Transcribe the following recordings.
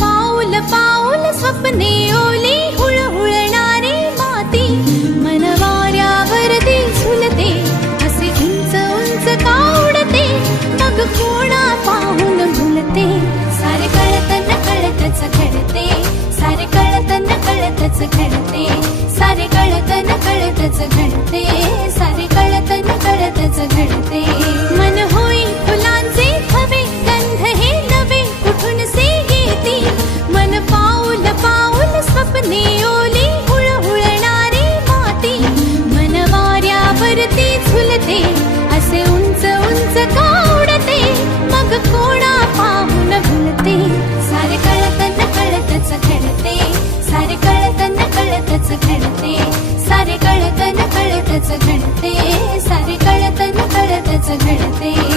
पाऊल पाऊल स्वप्ने ओल स्वप्ने ओली हुळहुळणारी माती. मनवाऱ्यावरती झुलते असे उंच उंच का उडते मग कोणा पाहून भुलते. सारे कळत न कळतच घडते. सारे कळत न कळतच घडते. सारे कळत न कळतच घडते. सारे कळत न कळतच घडते.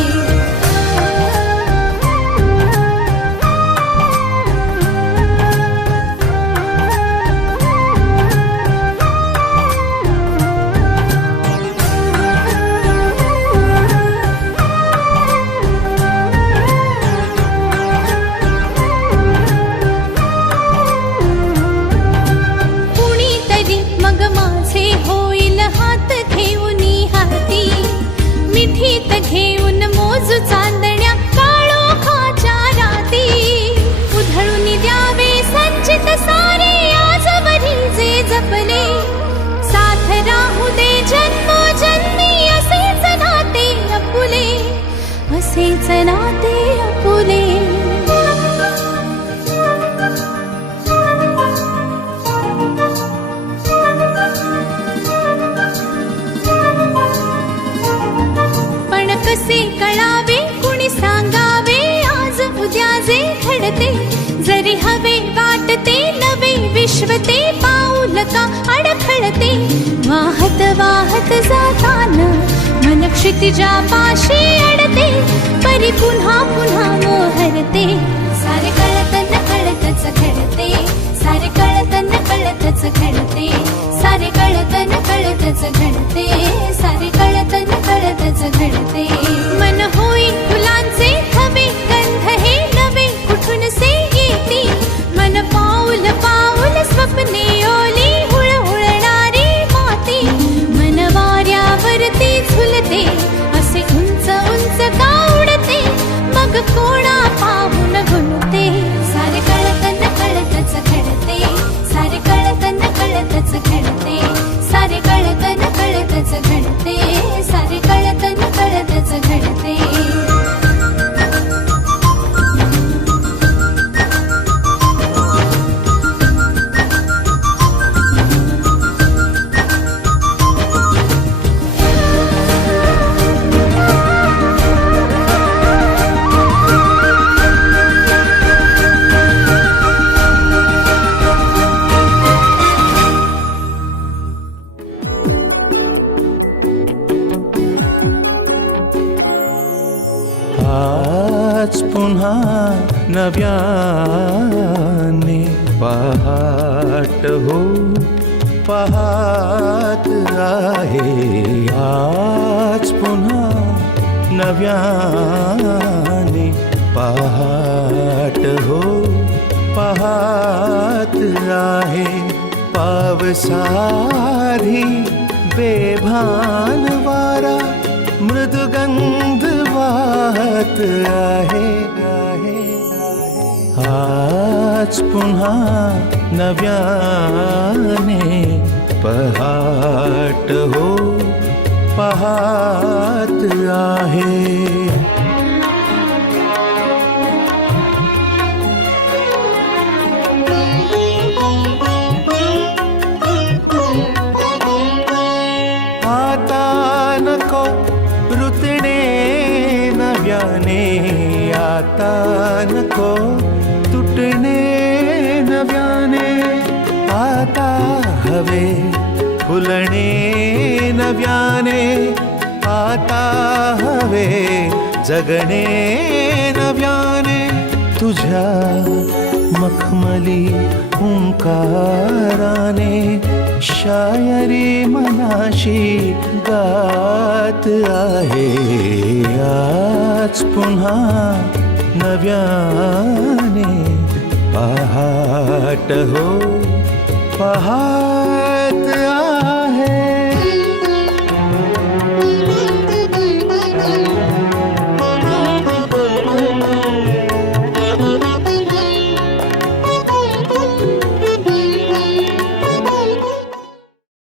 विश्वते पाऊलका अडखळते. वाहत वाहत जाताना मन क्षितिजा पाशी अडते. परी पुन्हा पुन्हा मोहरते. सारे कळत न कळतच घडते. सारे कळत आज पुन्हा नव्याने पहाट हो पहात आहे. आज पुन्हा नव्याने पहाट हो पहात आहे. पावसारी बेभान वारा मृदुगंध वाहत आहे आहे आहे. आज पुन्हा नव्याने पहाट हो पहात आहे आता नको तुटणे नव्याने. आता हवे फुलणे नव्याने. आता हवे जगणे नव्याने. तुझ्या मखमली हुंकाराने शायरी मनाशी गात आहे. आज पुन्हा नव्याने पहाट हो. पहा